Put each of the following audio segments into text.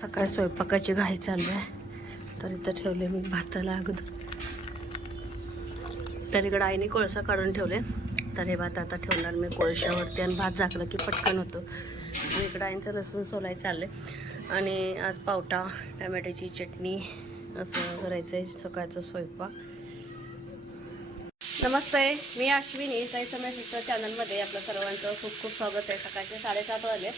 सकाळी स्वयंपाकाची घाई चालू आहे. तर इथं ठेवले मी भाताला अगोदर. तर इकडं आईने कोळसा काढून ठेवले. तर हे भात आता ठेवणार मी कोळशावरती आणि भात झाकला की पटकन होतो. इकडं आईंचं लसूण सोलाय चाललंय. आणि आज पावटा टमॅटोची चटणी असं करायचं आहे सकाळचं स्वयंपाक. नमस्ते मी अश्विनी. साई समय सिस्टर चॅनलमध्ये आपलं सर्वांचं खूप खूप स्वागत आहे. सकाळचे साडेसात वाजले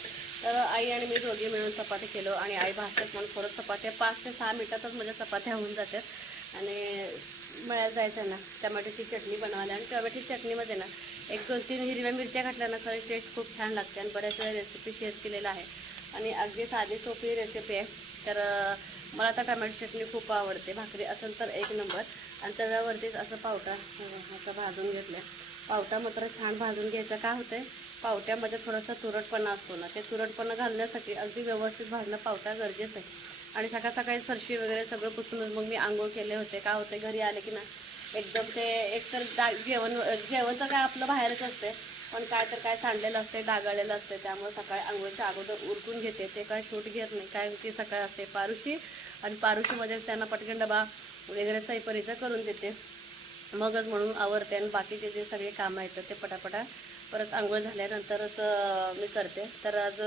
तर आई आणि मी दोघी मिळून चपाती केलो आणि आई भाजतात म्हणून परत चपात्या पाच ते सहा मिनिटातच माझ्या चपात्या होऊन जातात. आणि मळ्यात जायचं ना टमॅटोची चटणी बनवायला. आणि टमॅटोची चटणीमध्ये ना एक दोन तीन हिरव्या मिरच्या घातल्या ना खरं टेस्ट खूप छान लागते आणि बऱ्याच वेळा रेसिपी शेअर केलेला आहे. आणि अगदी साधी सोपी रेसिपी आहे. तर मला आता टमॅटो चटणी खूप आवडते. भाकरी असेल तर एक नंबर आणि त्याच्यावरतीच असं पावटा असं भाजून घेतलं पावटा मात्र छान भाजून घ्यायचं. का होतं पावट्यामध्ये थोडासा तुरटपणा असतो ना ते तुरटपणा घालण्यासाठी अगदी व्यवस्थित भाजणं पावटा गरजेचं आहे. आणि सकाळ सकाळी फरशी वगैरे सगळं पुसूनच मग मी आंघोळ केले होते. का होते घरी आले की ना एकदम ते एकतर डा जेवण जेवण तर काय आपलं बाहेरच असते पण काय तर काय सांडलेलं असते डागाळलेलं असते त्यामुळे सकाळी आंघोळीच्या अगोदर उरकून घेते. ते काय शूट घेत नाही काय ती सकाळ असते पारुशी आणि पारुशीमध्ये त्यांना पटकन डबा वगैरे सैपरीचं करून देते. मगच म्हणून आवरते आणि बाकीचे जे सगळे कामं आहेत ते पटापटा परत आंघोळ झाल्यानंतरच मी करते. तर आज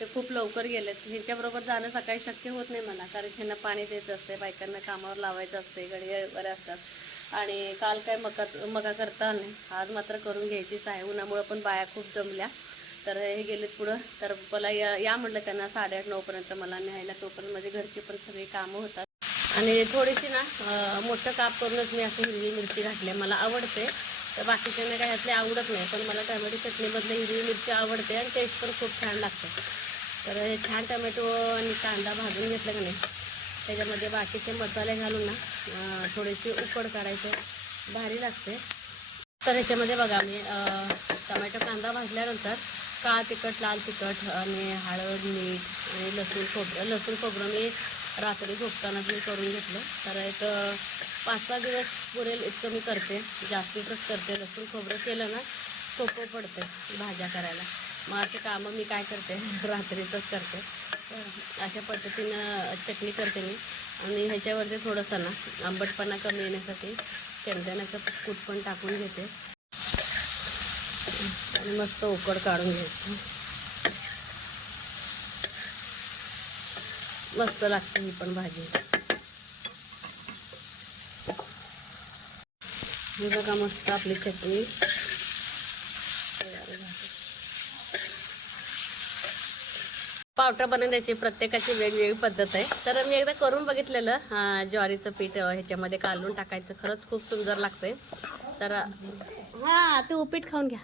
ते खूप लवकर गेलेत. ह्यांच्याबरोबर जाणं सकाळी शक्य होत नाही मला कारण ह्यांना पाणी द्यायचं असते बायकांना कामावर लावायचं असते गडी वगैरे असतात. आणि काल काय मका मका करता नाही. आज मात्र करून घ्यायचीच आहे. उन्हामुळं पण बाया खूप जमल्या. तर हे गेलेत पुढं. तर मला या या म्हटलं त्यांना साडेआठ नऊपर्यंत मला न्यायला. तोपर्यंत माझे घरची पण म्हणजे सगळी कामं होतात. आणि थोडीशी ना मोठं काप करूनच मी असं हिरवी मिरची घातली मला आवडते. तर बाकीच्यांना काय ह्यातले आवडत नाही पण मला टमॅटो चटणीमधलं हिरवी मिरची आवडते आणि टेस्ट पण खूप छान लागते. तर हे छान टमॅटो आणि कांदा भाजून घेतलं का नाही त्याच्यामध्ये बाकीचे मसाले घालून ना थोडीशी उकड काढायचं भारी लागते. तर ह्याच्यामध्ये बघा मी टमॅटो कांदा भाजल्यानंतर काळा तिखट लाल तिखट आणि हळद मीठ आणि लसूण खोबरं लसूण खोबरं मी रात्री झोपतानाच मी करून घेतलं. तर एक पाच सहा दिवस पुरेल इतकं मी करते. जास्तीतच करते लसूण खोबरं केलं ना सोपं पडते भाज्या करायला. मग असे कामं मी काय करते? रात्रीतच करते. अशा पद्धतीनं चटणी करते मी. आणि ह्याच्यावरती थोडंसं ना आंबटपणा कमी येण्यासाठी शेंगदाण्याचं कूट पण टाकून घेते. आणि मस्त उकड काढून घ्यायचं. मस्त लागते ही पण भाजी. हे बघा मस्त आपली चटणी. पावटा बनवण्याची प्रत्येकाची वेगवेगळी पद्धत आहे. तर मी एकदा करून बघितलेलं ज्वारीचं पीठ ह्याच्यामध्ये कालून टाकायचं. खरंच खूप सुंदर लागतंय. तर हां ते उपीट खाऊन घ्या.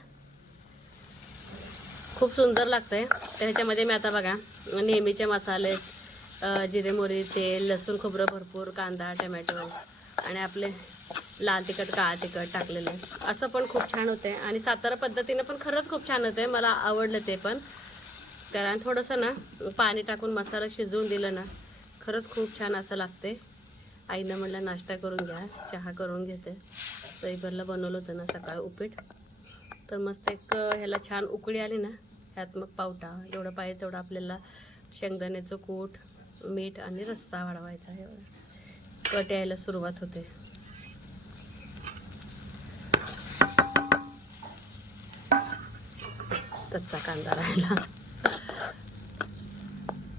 खूप सुंदर लागतंय. तर ह्याच्यामध्ये मी आता बघा नेहमीचे मसाले जिरे मोहरी तेल लसूण खोबरं भरपूर कांदा टमॅटो आणि आपले लाल तिखट काळा तिखट टाकलेलं. आहे असं पण खूप छान होते आणि सातारा पद्धतीनं पण खरंच खूप छान होते. मला आवडलं ते पण. कारण थोडंसं ना पाणी टाकून मसाला शिजवून दिलं ना खरंच खूप छान असं लागते. आईनं म्हणलं नाश्ता करून घ्या चहा करून घेते. सईभरला बनवलं होतं ना सकाळी उपीट. तर मस्त एक ह्याला छान उकळी आली ना ह्यात मग पावटा जेवढं पाहिजे तेवढं आपल्याला शेंगदाण्याचं कूट मीठ आणि रस्सा वाढवायचा आहे. कट यायला सुरुवात होते. कच्चा कांदा राहिला.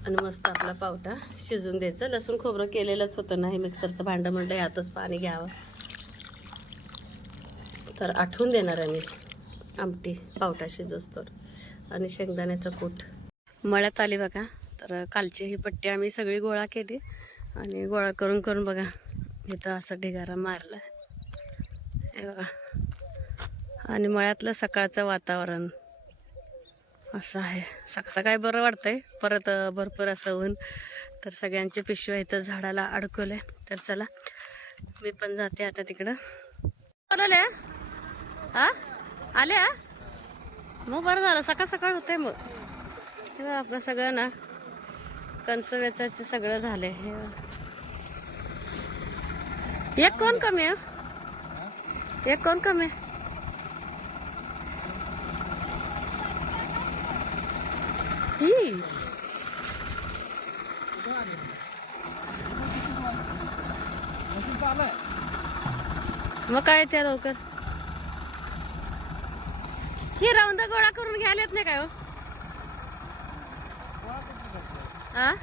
आणि मस्त आपला पावटा शिजून द्यायचं. लसूण खोबरं केलेलंच होतं ना हे मिक्सरचं भांडं म्हणलं यातच पाणी घ्यावं. तर आठवून देणार आहे मी. आमटी पावटा शिजोस तर आणि शेंगदाण्याचं कूट. मळ्यात आली बघा. तर कालची ही पट्टी आम्ही सगळी गोळा केली आणि गोळा करून करून बघा इथं असं ढिगारा मारला हे बघा. आणि मळ्यातलं सकाळचं वातावरण असं आहे. सकाळ सकाळी बरं वाटतंय. परत भरपूर असं ऊन. तर सगळ्यांचे पिशव्या इथं झाडाला अडकवले तर चला मी पण जाते आता तिकडं. बोलवले हा आले मग बरं झालं. सकाळ सकाळ होतंय मग. हे आपलं सगळं ना कणसवेचं सगळं झालंय. हे एक कोण कमी आहे? एक कोण कमी आहे? मग काय त्या लवकर? ही राऊंड गोळा करून घ्यायला येत नाही काय हो? आ?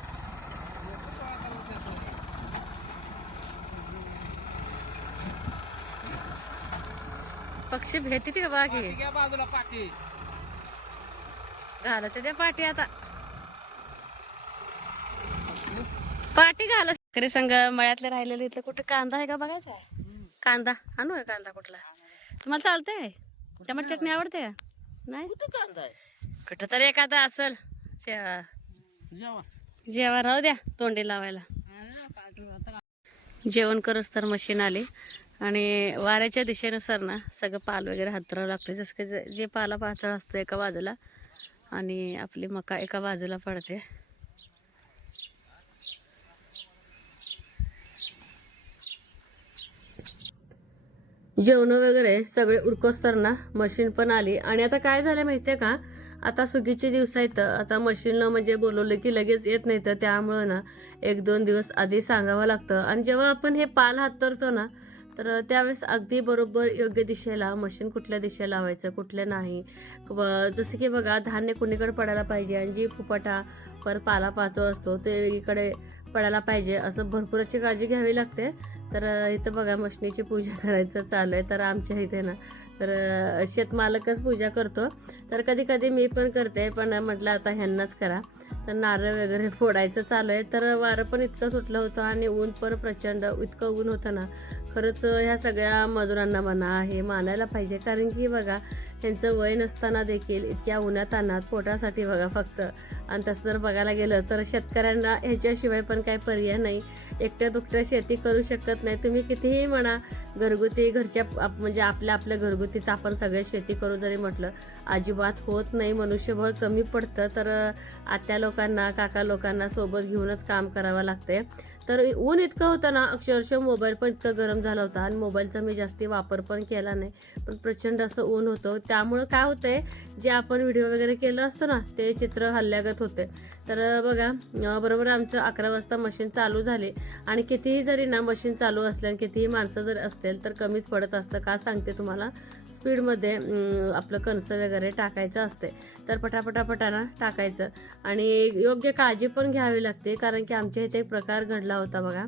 पक्षी भेटते ते बाकी बाजूला पाठी. घालायचं त्या पाठी आता. पाठी घाल खरे संग मळ्यातले राहिलेले इथलं कुठे कांदा आहे का बघायचा? कांदा. आणू आहे कांदा कुठला? तुम्हाला चालतंय? टमाटर चटणी आवडते? नाही? कुठं तरी एखादा असल. शे- जेवा राहू द्या तोंडी लावायला. जेवण करस तर मशीन आली. आणि वाऱ्याच्या दिशेनुसार ना सगळं पाल वगैरे हातरावं लागतं जसं की जे- जे पाला पातळ असतं एका बाजूला आणि आपली मका एका बाजूला पडते. जेवण वगैरे सगळे उरकोस तर ना मशीन पण आली. आणि आता काय झालं माहितीये का? आता सुगीचे दिवस आहेत. आता मशीनला म्हणजे बोलवलं की लगेच येत नाही तर त्यामुळं ना एक दोन दिवस आधी सांगावं लागतं. आणि जेव्हा आपण हे पाल हातरतो ना तर त्यावेळेस अगदी बरोबर योग्य दिशेला मशीन कुठल्या दिशेला लावायचं कुठल्या नाही. व जसं की बघा धान्य कुणीकडे पडायला पाहिजे आणि जी फुपाटा परत पाला पाचो असतो ते इकडे पडायला पाहिजे असं भरपूर अशी काळजी घ्यावी लागते. तर इथं बघा मशनीची पूजा करायचं चालू आहे. तर आमच्या इथे ना तर शेतमालकच पूजा करतो. तर कधी कधी मी पण करते पण म्हटलं आता ह्यांनाच करा. तर नारळ वगैरे फोडायचं चालू आहे. तर वारं पण इतकं सुटलं होतं आणि ऊन पण प्रचंड इतकं ऊन होतं ना. खरंच ह्या सगळ्या मजुरांना म्हणा हे मानायला पाहिजे. कारण की बघा त्यांचं वय नसताना देखील इतक्या उन्हात अनात पोटासाठी बघा फक्त. आणि तसं जर बघायला गेलं तर शेतकऱ्यांना ह्याच्याशिवाय पण काही पर्याय नाही. एकट्या दुकट्या शेती करू शकत नाही. तुम्ही कितीही म्हणा घरगुती घरच्या आप- म्हणजे आपल्या आपल्या घरगुतीच आपण सगळे शेती करू जरी म्हटलं अजिबात होत नाही. मनुष्यबळ कमी पडतं. तर आत्या लोकांना काका लोकांना सोबत घेऊनच काम करावं लागतंय. तर ऊन इतकं होतं ना अक्षरशः मोबाईल पण इतकं गरम झाला होता आणि मोबाईलचा मी जास्ती वापर पण केला नाही. पण प्रचंड असं ऊन होतं. त्यामुळं काय होतंय जे आपण व्हिडिओ वगैरे केलं असतं ना ते चित्र हल्ल्यागत होते. तर बघा बरोबर आमचं अकरा वाजता मशीन चालू झाले. आणि कितीही जरी ना मशीन चालू असल्या कितीही माणसं जर असतील तर कमीच पडत असतं. का सांगते तुम्हाला? स्पीडमध्ये आपलं कणसं वगैरे टाकायचं असते. तर पटापटापटाना टाकायचं. आणि योग्य काळजी पण घ्यावी लागते कारण की आमच्या इथे एक प्रकार घडला होता बघा.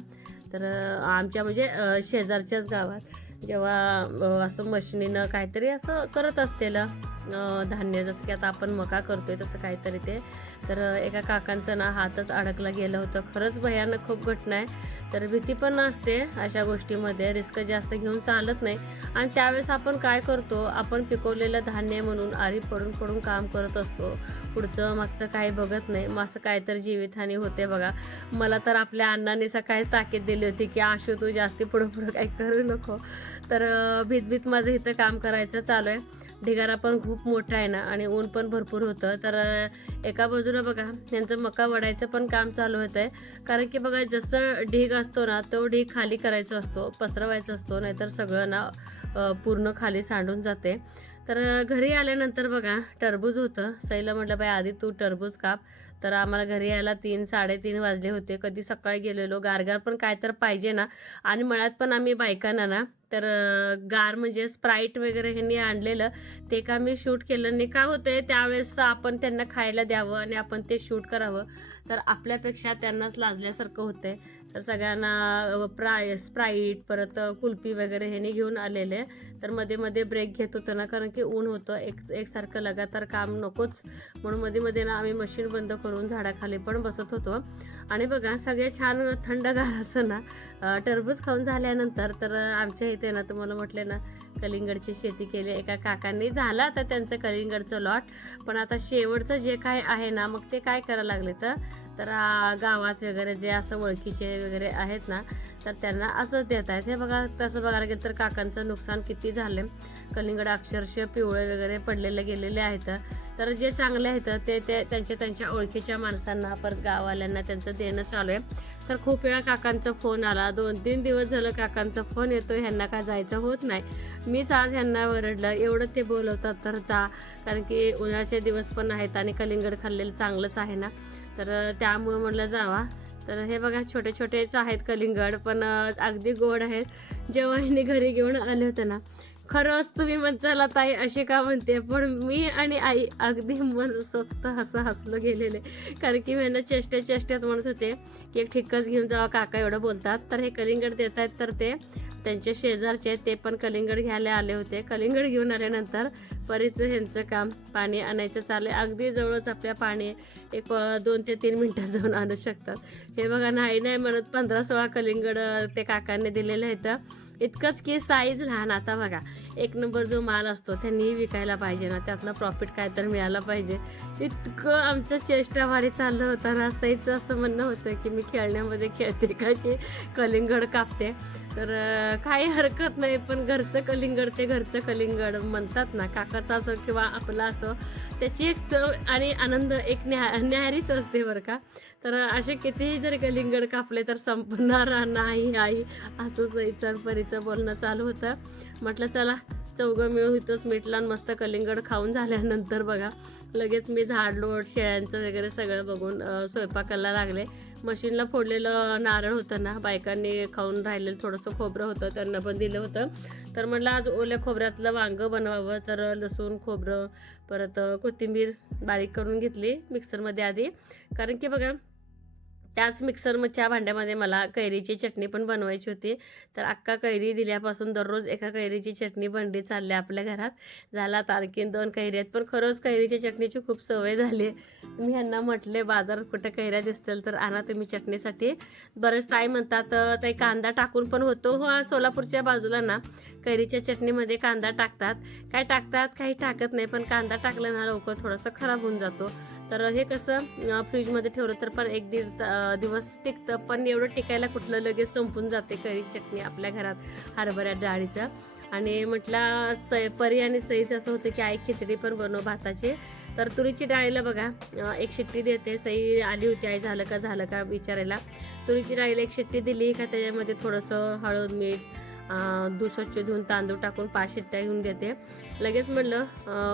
तर आमच्या म्हणजे शेजारच्याच गावात जेव्हा असं मशिनीनं काहीतरी असं करत असतेलं धान्य जसं की आता आपण मका करतोय तसं काहीतरी ते. तर एका काकांचं ना हातच अडकला गेलं होतं. खरंच भयानक खूप घटना आहे. तर भीती पण असते अशा गोष्टीमध्ये. रिस्क जास्त घेऊन चालत नाही. आणि त्यावेळेस आपण काय करतो? आपण पिकवलेलं धान्य म्हणून आरी पडून पडून काम करत असतो. पुढचं मागचं काही बघत नाही. मग असं काय तर जीवितहानी होते बघा. मला तर आपल्या अण्णांनी सकाळीच ताकीद दिली होती की आशू तू जास्ती पुढं पुढं काही करू नको. तर भीत भीत माझं इथं काम करायचं चालू आहे. ढिगारा पण खूप मोठा आहे ना आणि ऊन पण भरपूर होतं. तर एका बाजूला बघा यांचं मका वडायचं पण काम चालू होतं आहे कारण की बघा जसं ढीग असतो ना तो ढीग खाली करायचा असतो पसरवायचा असतो नाहीतर सगळं ना पूर्ण खाली सांडून जाते. तर घरी आल्यानंतर बघा टरबूज होतं. सईला म्हटलं बाई आधी तू टरबूज काप. तर आम्हाला घरी यायला तीन साडेतीन वाजले होते. कधी सकाळी गेलेलो. गारगार पण काय तर पाहिजे ना. आणि मळ्यात पण आम्ही बायकांना ना तर गार म्हणजे स्प्राईट वगैरे ह्यांनी आणलेलं. ते का मी शूट केलं नाही. का होतंय? त्यावेळेस आपण त्यांना खायला द्यावं आणि आपण ते शूट करावं. तर आपल्यापेक्षा त्यांनाच लाजल्यासारखं होतंय. तर सगळ्यांना प्राय स्प्राईट परत कुल्फी वगैरे ह्यांनी घेऊन आलेले. तर मध्ये मध्ये ब्रेक घेत होतो ना कारण की ऊन होतं. एक एकसारखं लगातार काम नकोच. म्हणून मध्ये मध्ये ना आम्ही मशीन बंद करून झाडाखाली पण बसत होतो. आणि बघा सगळे छान थंडगार असं ना टरबूज खाऊन झाल्यानंतर तर आमच्या इथे ना तुम्हाला म्हटले ना कलिंगडची शेती केली. एका काकांनी झालं आता त्यांचं कलिंगडचं लॉट पण आता शेवटचं जे काय आहे ना मग ते काय करायला लागले तर? तर गावात वगैरे जे असं ओळखीचे वगैरे आहेत ना तर त्यांना असंच देत आहेत. हे बघा तसं बघायला गेलं तर काकांचं नुकसान किती झालं कलिंगड अक्षरशः पिवळे वगैरे पडलेले गेलेले आहेत. तर जे चांगले आहेत ते ते त्यांच्या त्यांच्या ओळखीच्या माणसांना परत गाववाल्यांना त्यांचं देणं चालू आहे. तर खूप वेळा काकांचा फोन आला. दोन तीन दिवस झालं काकांचा फोन येतो ह्यांना काय जायचं होत नाही. मीच आज ह्यांना ओरडलं. एवढं ते बोलवतात तर जा. कारण की उन्हाळ्याचे दिवस पण आहेत आणि कलिंगड खाल्लेलं चांगलंच आहे ना. तर त्यामुळं म्हटलं जावा. तर हे बघा छोटे छोटेच आहेत कलिंगड पण अगदी गोड आहेत. जेव्हा हिने घरी घेऊन आले होते ना खरंच तुम्ही म्हणचाला ताई अशी का म्हणते? पण मी आणि आई अगदी मन मनसोक्त हसं हसलो गेलेले. कारण की मी ना चेष्टे चेष्टेत म्हणत होते की एक ठिक्कच घेऊन जावा काका एवढं बोलतात. तर हे कलिंगड देत आहेत तर ते त्यांचे शेजारचे ते पण कलिंगड घ्यायला आले होते. कलिंगड घेऊन आल्यानंतर परीचं ह्यांचं काम पाणी आणायचं चाललं आहे अगदी जवळच आपल्या पाणी एक दोन ते तीन मिनटात जाऊन आणू शकतात. हे बघा नाही नाही म्हणत पंधरा सोळा कलिंगड ते काकांनी दिलेले आहेत इतकंच की साईज लहान. आता बघा एक नंबर जो माल असतो त्यांनीही विकायला पाहिजे ना. त्यातनं प्रॉफिट काय तर मिळालं पाहिजे. इतकं आमचं चेष्टावारी चाललं होतं ना. साईजचं असं म्हणणं होतं की मी खेळण्यामध्ये खेळते का की कलिंगड कापते. तर काही हरकत नाही पण घरचं कलिंगड ते घरचं कलिंगड म्हणतात ना काकाचं असो किंवा आपलं असो त्याची एक चव आणि आनंद एक न्या न्याहारीच असते बरं का. तर असे कितीही जरी कलिंगड कापले तर संपणार नाही आई असंच सईचं परीचं बोलणं चालू होतं. म्हटलं चला चौघं मिळून इथंच मिटला मस्त कलिंगड खाऊन झाल्यानंतर बघा. लगेच मी झाडलोट शेळ्यांचं वगैरे सगळं बघून स्वयंपाकाला लागले. मशीनला फोडलेलं नारळ होतं ना बायकांनी खाऊन राहिलेलं थोडंसं खोबरं होतं त्यांना पण दिलं होतं. तर म्हटलं आज ओल्या खोबऱ्यातलं वांगं बनवावं तर लसूण खोबरं परत कोथिंबीर बारीक करून घेतली मिक्सरमध्ये आधी. कारण की बघा त्याच मिक्सरच्या भांड्यामध्ये मला कैरीची चटणी पण बनवायची होती. तर अक्का कैरी दिल्यापासून दररोज एका कैरीची चटणी बनली चालली आपल्या घरात. झाला आता आणखीन दोन कैरी आहेत. पण खरंच कैरीच्या चटणीची खूप सवय झाली. मी ह्यांना म्हटले बाजारात कुठे कैऱ्या दिसतील तर आणा तुम्ही चटणीसाठी. बरेच ताई म्हणतात ते कांदा टाकून पण होतो. हो सोलापूरच्या बाजूला ना कैरीच्या चटणीमध्ये कांदा टाकतात. काय टाकतात काही टाकत नाही पण कांदा टाकला ना लवकर थोडंसं खराब होऊन जातो. तर हे कसं फ्रीजमध्ये ठेवलं तर पण एक दीड दिवस टिकतं. पण एवढं टिकायला कुठलं लगेच संपून जाते करी चटणी आपल्या घरात हरभऱ्या डाळीचं. आणि म्हटलं सै परी आणि सईचं असं होतं की आई खिचडी पण बनव भाताची. तर तुरीची डाळीला बघा एक शिट्टी देते. सई आली होती आई झालं का झालं का विचारायला. तुरीची डाळीला एक शिट्टी दिली का त्याच्यामध्ये थोडंसं हळद मीठ अं, स्वच्छ धुवून तांदूळ टाकून पाच शिट्ट्या घेऊन देते. लगेच म्हटलं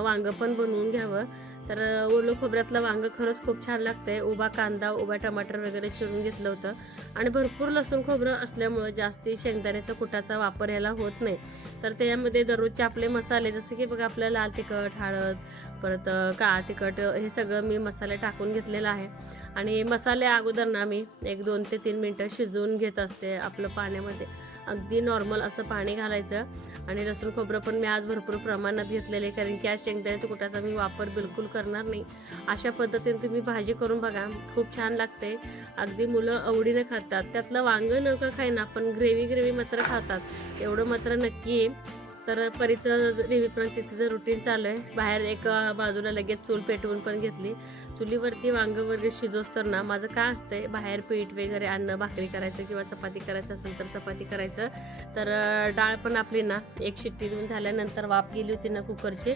वांगं पण बनवून घ्यावं. तर अं, ओलं खोबऱ्यातलं वांगं खरंच खूप छान लागतंय. उभा कांदा उभा टमाटर वगैरे चिरून घेतलं होतं. आणि भरपूर लसूण खोबरं असल्यामुळं जास्ती शेंगदाण्याचा कुटाचा वापर याला होत नाही. तर त्याच्यामध्ये दररोजचे आपले मसाले जसे की बघा आपलं लाल तिखट हळद परत काळा तिखट हे सगळं मी मसाले टाकून घेतलेलं आहे. आणि मसाले अगोदर ना मी एक दोन ते तीन मिनटं शिजवून घेत असते आपलं पाण्यामध्ये. अगदी नॉर्मल असं पाणी घालायचं. आणि लसूण खोबरं पण मी आज भरपूर प्रमाणात घेतलेले कारण की आज शेंगदाण्याच्या कुटाचा मी वापर बिलकुल करणार नाही. अशा पद्धतीने तुम्ही भाजी करून बघा खूप छान लागते. अगदी मुलं आवडीने खातात. त्यातलं वांगं न का खाईना पण ग्रेव्ही ग्रेव्ही मात्र खातात. एवढं मात्र नक्की आहे. तर परीचं नेहमीप्रमाणे तिथं रुटीन चालू आहे. बाहेर एक बाजूला लगेच चूल पेटवून पण घेतली. चुलीवरती वांगं वगैरे शिजवस ना माझं काय असतंय बाहेर पीठ वगैरे अन्न भाकरी करायचं किंवा चपाती करायचं असेल तर चपाती करायचं. तर डाळ पण आपली ना एक शिट्टी देऊन झाल्यानंतर वाफ गेली होती ना कुकरची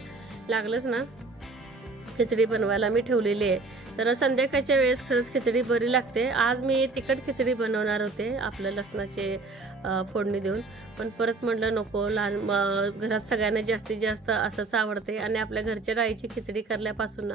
लागलंच ना. खिचडी बनवायला मी ठेवलेली आहे. तर संध्याकाळच्या वेळेस खरंच खिचडी बरी लागते. आज मी तिखट खिचडी बनवणार होते आपलं लसणाचे फोडणी देऊन. पण परत म्हटलं नको लहान घरात सगळ्यांना जास्तीत जास्त असंच आवडते आणि आपल्या घरच्या डाळीची खिचडी करल्यापासून ना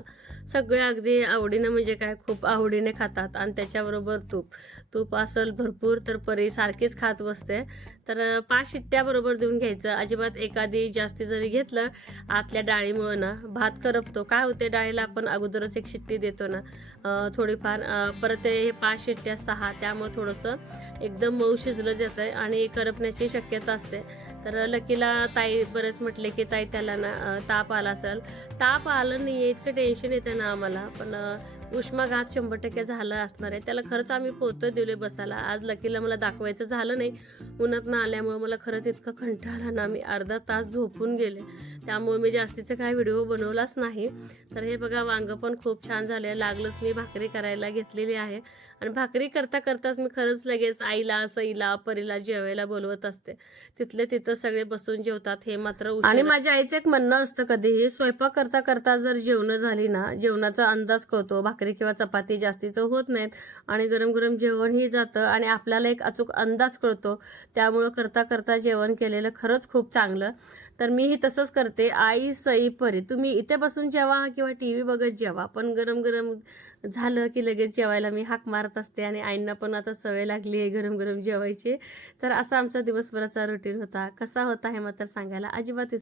सगळे अगदी आवडीनं म्हणजे काय खूप आवडीने खातात आणि त्याच्याबरोबर तूप. तूप असेल भरपूर तर परी सारखीच खात बसते. तर पाच शिट्ट्या बरोबर देऊन घ्यायचं. अजिबात एखादी जास्ती जरी घेतलं आतल्या डाळीमुळं ना भात करपतो. काय होते डाळीला आपण अगोदरच एक शिट्टी देतो ना थोडीफार परत हे पाच शिट्ट्या सहा त्यामुळं थोडंसं एकदम मऊ शिजलं जातं आहे आणि करपण्याची शक्यता असते. तर लकीला ताई बरेच म्हटले की ताई त्याला ना ताप आला असेल. ताप आलं नाही इतकं टेन्शन येतं ना आम्हाला. पण उष्माघात शंभर टक्के झालं असणार आहे. त्याला खरंच आम्ही पोतं दिले बसायला. आज लकीला मला दाखवायचं झालं नाही. उन्हात ना आल्यामुळे मला खरंच इतकं कंटाळा ना मी अर्धा तास झोपून गेले. त्यामुळे मी जास्तीचा काय व्हिडिओ बनवलाच नाही. तर हे बघा वांगं पण खूप छान झाले लागलंच मी भाकरी करायला घेतलेली आहे. आणि भाकरी करता करताच मी खरंच लगेच आईला सईला परीला जेवायला बोलवत असते. तिथले तिथं सगळे बसून जेवतात हे मात्र आणि माझ्या आईचं एक म्हणणं असतं कधीही स्वयंपाक करता करता जर जेवणं झाली ना जेवणाचा अंदाज कळतो. भाकरी किंवा चपाती जास्तीचं होत नाहीत. आणि गरम गरम जेवणही जातं आणि आपल्याला एक अचूक अंदाज कळतो. त्यामुळं करता करता जेवण केलेलं खरंच खूप चांगलं. तर मी हे तसंच करते. आई सई परी. तुम्ही इथे बसून जेवा किंवा टी व्ही बघत जेवा. पण गरम गरम झालं की लगेच जेवायला मी हाक मारत असते आणि आईंना पण आता सवय लागली आहे गरम गरम जेवायची. तर असा आमचा दिवसभराचा रुटीन होता. कसा होता हे मात्र सांगायला अजिबात